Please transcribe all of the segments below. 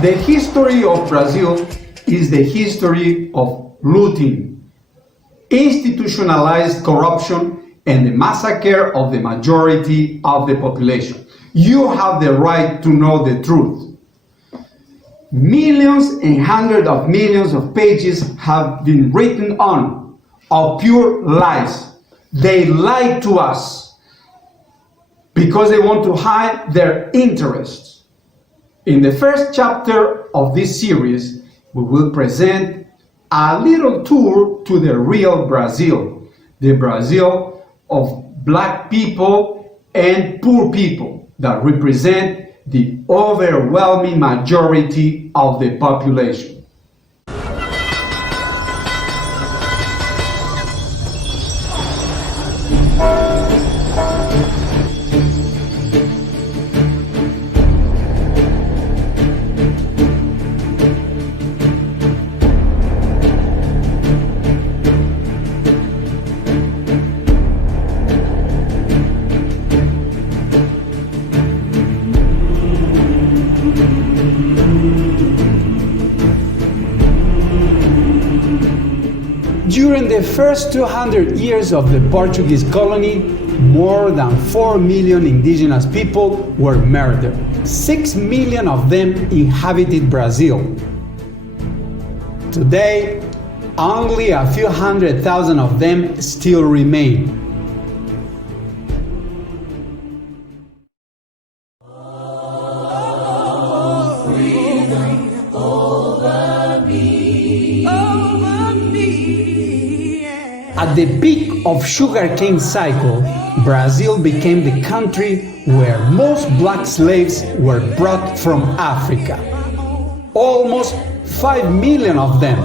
The history of Brazil is the history of looting, institutionalized corruption, and the massacre of the majority of the population. You have the right to know the truth. Millions and hundreds of millions of pages have been written on of pure lies. They lie to us because they want to hide their interests. In the first chapter of this series, we will present a little tour to the real Brazil, the Brazil of black people and poor people that represent the overwhelming majority of the population. During the first 200 years of the Portuguese colony, more than 4 million indigenous people were murdered. 6 million of them inhabited Brazil. Today, only a few 100,000 of them still remain. At the peak of sugarcane cycle, Brazil became the country where most black slaves were brought from Africa. Almost 5 million of them,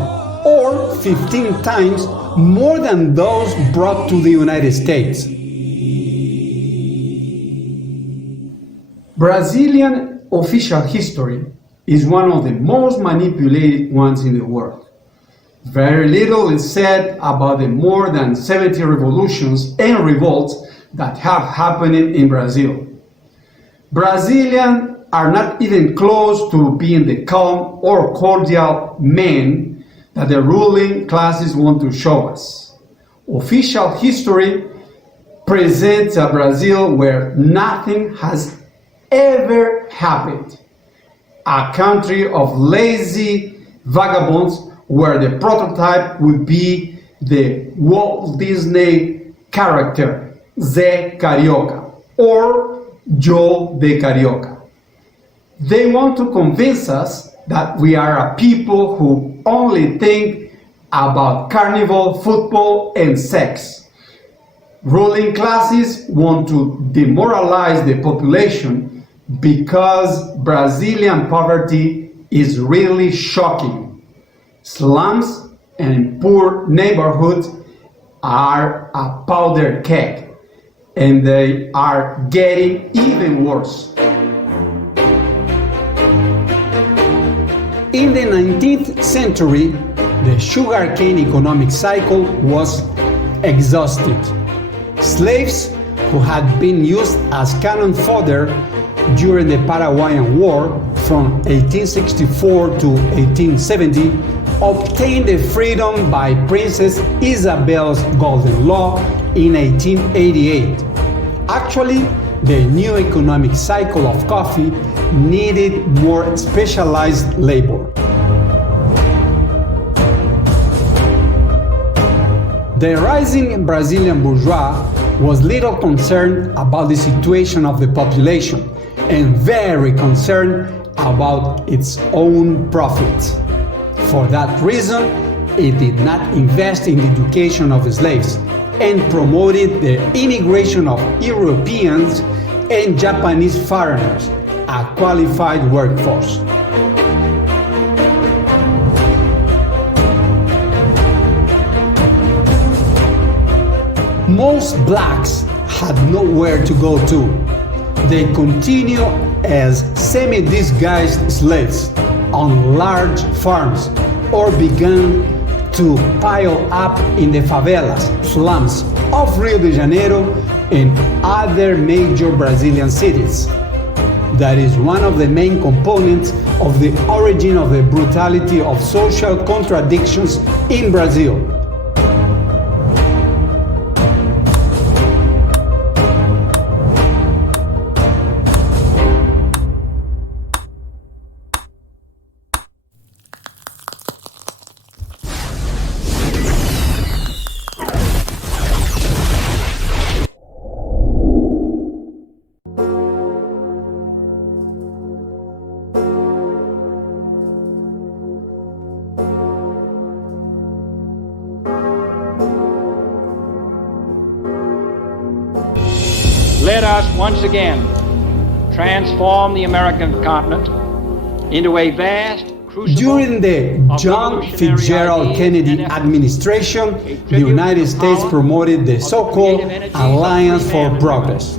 or 15 times more than those brought to the United States. Brazilian official history is one of the most manipulated ones in the world. Very little is said about the more than 70 revolutions and revolts that have happened in Brazil. Brazilians are not even close to being the calm or cordial men that the ruling classes want to show us. Official history presents a Brazil where nothing has ever happened. A country of lazy vagabonds where the prototype would be the Walt Disney character, Zé Carioca, or Joe the Carioca. They want to convince us that we are a people who only think about carnival, football, and sex. Ruling classes want to demoralize the population because Brazilian poverty is really shocking. Slums and poor neighborhoods are a powder keg, and they are getting even worse. In the 19th century, the sugarcane economic cycle was exhausted. Slaves who had been used as cannon fodder during the Paraguayan War from 1864 to 1870 obtained the freedom by Princess Isabel's Golden Law in 1888. Actually, the new economic cycle of coffee needed more specialized labor. The rising Brazilian bourgeois was little concerned about the situation of the population and very concerned about its own profits. For that reason, it did not invest in the education of slaves and promoted the immigration of Europeans and Japanese foreigners, a qualified workforce. Most blacks had nowhere to go to. They continue as semi-disguised slaves on large farms or began to pile up in the favelas, slums of Rio de Janeiro and other major Brazilian cities. That is one of the main components of the origin of the brutality of social contradictions in Brazil. Let us once again transform the American continent into a vast crucible. During the John Fitzgerald Kennedy administration, the United States promoted the so-called Alliance for Progress.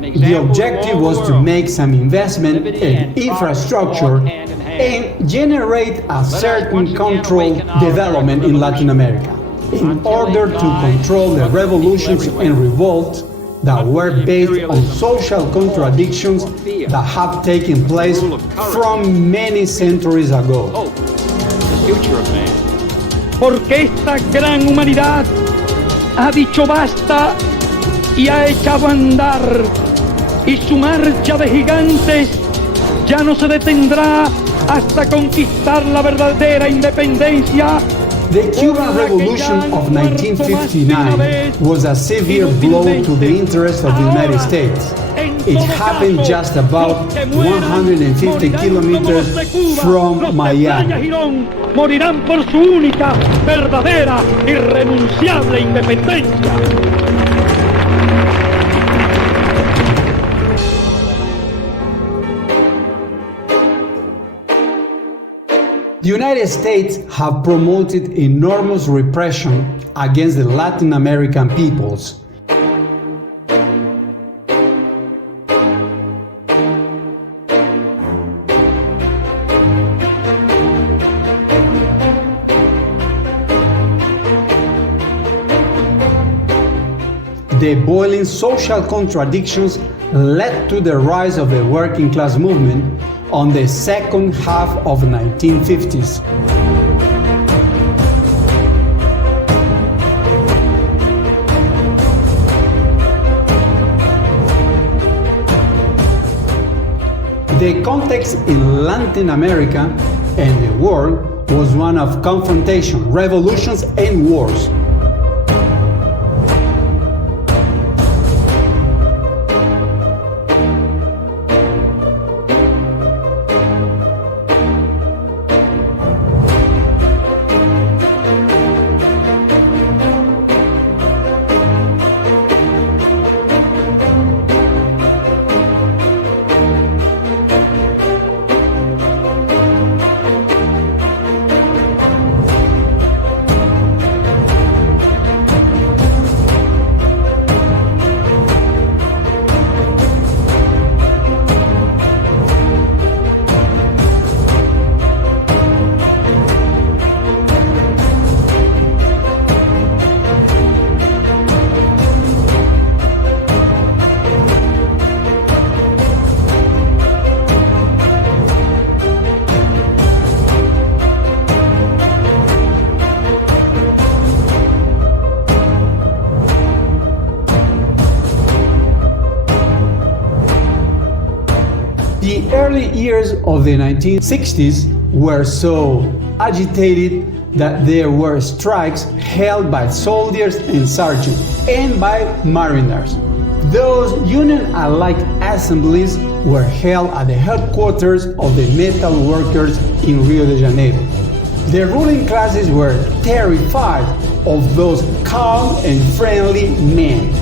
The objective was to make some investment in infrastructure and generate a certain controlled development in Latin America in order to control the revolutions and revolts that were based on social contradictions that have taken place from many centuries ago. The future of man. Porque esta gran humanidad ha dicho basta y ha echado a andar, y su marcha de gigantes ya no se detendrá hasta conquistar la verdadera independencia. The Cuban Revolution of 1959 was a severe blow to the interests of the United States. It happened just about 150 kilometers from Miami. Morirán por su única, verdadera, irrenunciable independencia. The United States have promoted enormous repression against the Latin American peoples. The boiling social contradictions led to the rise of the working class movement on the second half of the 1950s. The context in Latin America and the world was one of confrontation, revolutions, and wars. The early years of the 1960s were so agitated that there were strikes held by soldiers and sergeants and by mariners. Those union-alike assemblies were held at the headquarters of the metal workers in Rio de Janeiro. The ruling classes were terrified of those calm and friendly men.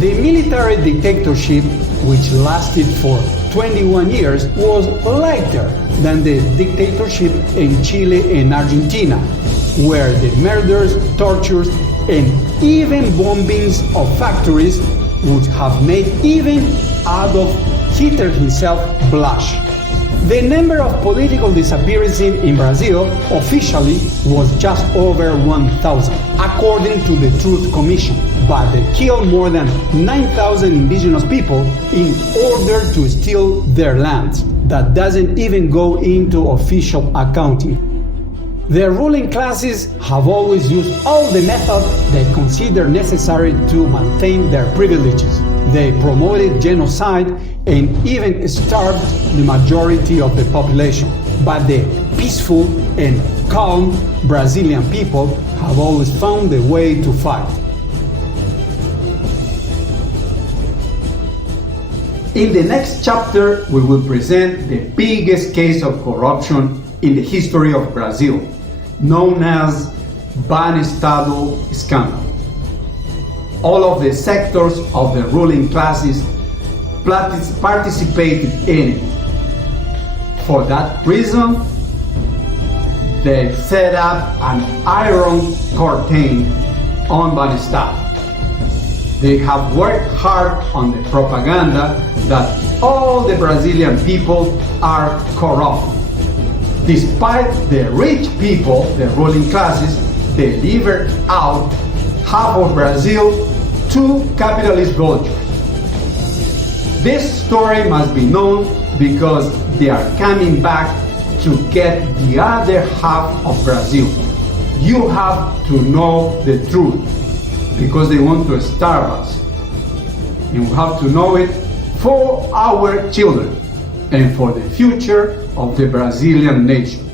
The military dictatorship, which lasted for 21 years, was lighter than the dictatorship in Chile and Argentina, where the murders, tortures, and even bombings of factories would have made even Adolf Hitler himself blush. The number of political disappearances in Brazil officially was just over 1,000, according to the Truth Commission. But they killed more than 9,000 indigenous people in order to steal their lands. That doesn't even go into official accounting. The ruling classes have always used all the methods they consider necessary to maintain their privileges. They promoted genocide and even starved the majority of the population. But the peaceful and calm Brazilian people have always found a way to fight. In the next chapter, we will present the biggest case of corruption in the history of Brazil, known as Ban Estado scandal. All of the sectors of the ruling classes participated in it. For that reason, they set up an iron curtain on Ban Estado. They have worked hard on the propaganda that all the Brazilian people are corrupt. Despite the rich people, the ruling classes, delivered out half of Brazil to capitalist vultures. This story must be known because they are coming back to get the other half of Brazil. You have to know the truth because they want to starve us. And we have to know it for our children and for the future of the Brazilian nation.